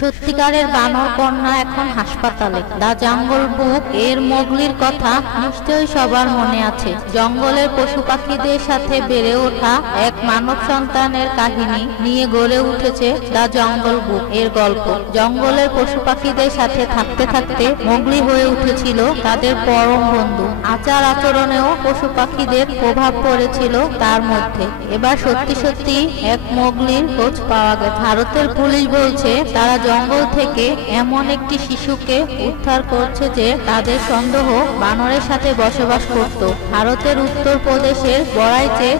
সত্যিকারের বানর কন্যা এখন হাসপাতালে। দা জঙ্গল বুক এর মোগলির কথা নিশ্চয়ই সবার মনে আছে। জঙ্গলের পশু পাখিদের সাথে বেড়ে ওঠা এক মানব সন্তানের কাহিনী নিয়ে গড়ে উঠেছে দা জঙ্গল বুক এর গল্প। জঙ্গলের পশু পাখিদের সাথে থাকতে থাকতে মোগলি হয়ে উঠেছিল তাদের পরম বন্ধু। আচার আচরণেও পশু পাখিদের প্রভাব পড়েছিল তার মধ্যে। এবার সত্যি সত্যি এক মোগলির খোঁজ পাওয়া গেছে। ভারতের পুলিশ বলছে তারা জঙ্গল থেকে এমন একটি শিশুকে উদ্ধার করছে যে তাদের সন্দেহ বানরের সাথে বসবাস করত। ভারতের উত্তর প্রদেশের বড়াইচে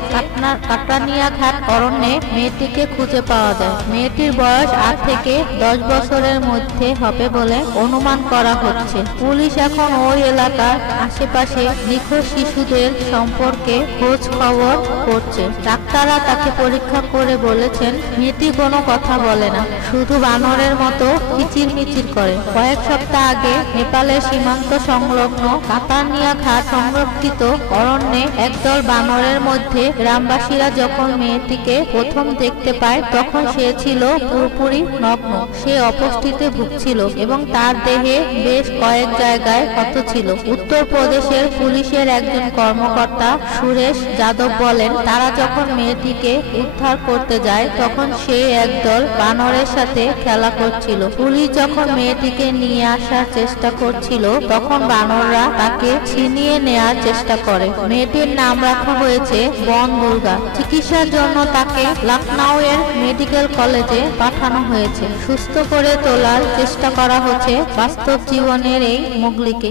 কাটানিয়া ঘাট অরণ্যে মেয়েটিকে খুঁজে পাওয়া যায়। মেয়েটির বয়স 8 থেকে 10 বছরের মধ্যে হবে বলে অনুমান করা হচ্ছে। পুলিশ এখন ওই এলাকার আশেপাশে নিখোঁজ শিশুদের সম্পর্কে খোঁজ খবর করছে। ডাক্তাররা তাকে পরীক্ষা করে বলেছেন মেয়েটি কোনো কথা বলে না, শুধু বানরের মতো কিচিরমিচির করে। কয়েক সপ্তাহ আগে নেপালের সীমান্ত সংলগ্ন কাটানিয়া ঘাট সংরক্ষিত অরণ্যে একদল বানরের মধ্যে গ্রামবাসীরা যখন মেয়েটিকে প্রথম দেখতে পায় তখন সে ছিল পুরোপুরি নগ্ন। সে অপুষ্টিতে ভুগছিল এবং তার দেহে বেশ কয়েক জায়গায় ক্ষত ছিল। উত্তর প্রদেশের পুলিশের একজন কর্মকর্তা সুরেশ যাদব বলেন তারা যখন মেয়েটিকে উদ্ধার করতে যায় তখন সে একদল বানরের সাথে খেলা করছিল। পুলিশ যখন মেয়েটিকে নিয়ে আসার চেষ্টা করছিল তখন বানররা তাকে ছিনিয়ে নেয়ার চেষ্টা করে। মেয়েটির নাম রাখা হয়েছে বন দুর্গা। চিকিৎসার জন্য তাকে লখনউ এর মেডিকেল কলেজে পাঠানো হয়েছে। সুস্থ করে তোলার চেষ্টা করা হচ্ছে বাস্তব জীবনের এই মোগলিকে।